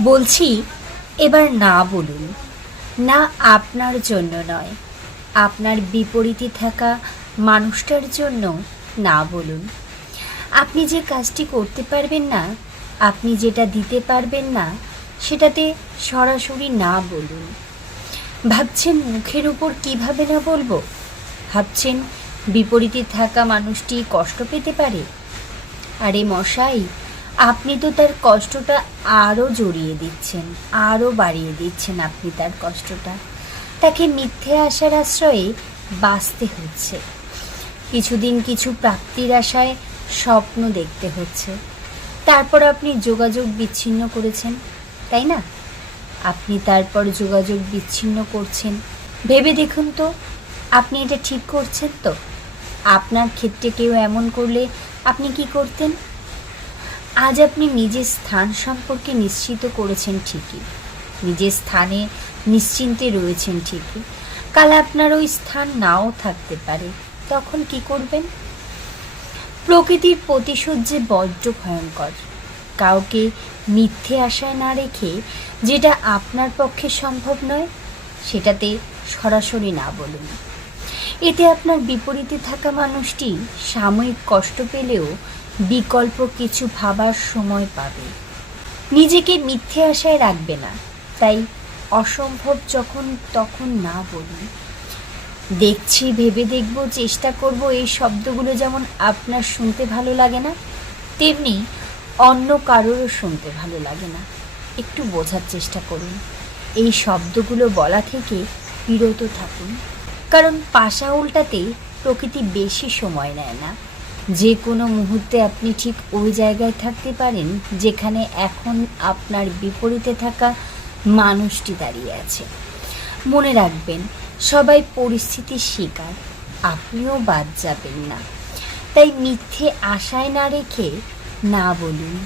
বলছি, এবার না বলুন। না আপনার জন্য নয়, আপনার বিপরীতে থাকা মানুষটার জন্য না বলুন। আপনি যে কাজটি করতে পারবেন না, আপনি যেটা দিতে পারবেন না, সেটাতে সরাসরি না বলুন। ভাবছেন মুখের উপর কীভাবে না বলব? ভাবছেন বিপরীতে থাকা মানুষটি কষ্ট পেতে পারে? আরে মশাই আপনি তো তার কষ্টটা আরও জড়িয়ে দিচ্ছেন আরও বাড়িয়ে দিচ্ছেন আপনি তার কষ্টটা। তাকে মিথ্যে আশার আশ্রয়ে বাঁচতে হচ্ছে। কিছুদিন কিছু প্রাপ্তির আশায় স্বপ্ন দেখতে হচ্ছে। তারপর আপনি যোগাযোগ বিচ্ছিন্ন করেছেন, তাই না? আপনি তারপর যোগাযোগ বিচ্ছিন্ন করছেন। ভেবে দেখুন তো, আপনি এটা ঠিক করছেন তো? আপনার ক্ষেত্রে কেউ এমন করলে আপনি কি করতেন? আজ আপনি নিজের স্থান সম্পর্কে নিশ্চিত করেছেন ঠিকই। নিজের স্থানে নিশ্চিন্তে রয়েছেন ঠিকই। কাল আপনার ওই স্থান নাও থাকতে পারে। তখন কি করবেন? প্রকৃতির প্রতিশোধ যে বড্ড ভয়ঙ্কর। কাউকে মিথ্যে আশায় না রেখে যেটা আপনার পক্ষে সম্ভব নয়, সেটাতে সরাসরি না বলুন। এতে আপনার বিপরীতে থাকা মানুষটি সাময়িক কষ্ট পেলেও বিকল্প কিছু ভাবার সময় পাবে। নিজেকে মিথ্যে আশায় রাখবে না। তাই অসম্ভব যখন তখন না বলুন দেখছি, ভেবে দেখব, চেষ্টা করব, এই শব্দগুলো যেমন আপনার শুনতে ভালো লাগে না, তেমনি অন্য কারোরও শুনতে ভালো লাগে না। একটু বোঝার চেষ্টা করুন। এই শব্দগুলো বলা থেকে বিরত থাকুন। কারণ পাশা উল্টাতে প্রকৃতি বেশি সময় নেয় না। যে কোনো মুহূর্তে আপনি ঠিক ওই জায়গায় থাকতে পারেন যেখানে এখন আপনার বিপরীতে থাকা মানুষটি দাঁড়িয়ে আছে। মনে রাখবেন, সবাই পরিস্থিতি শিকার আপনিও বাদ যাবেন না। তাই মিথ্যে আশায় না রেখে না বলুন।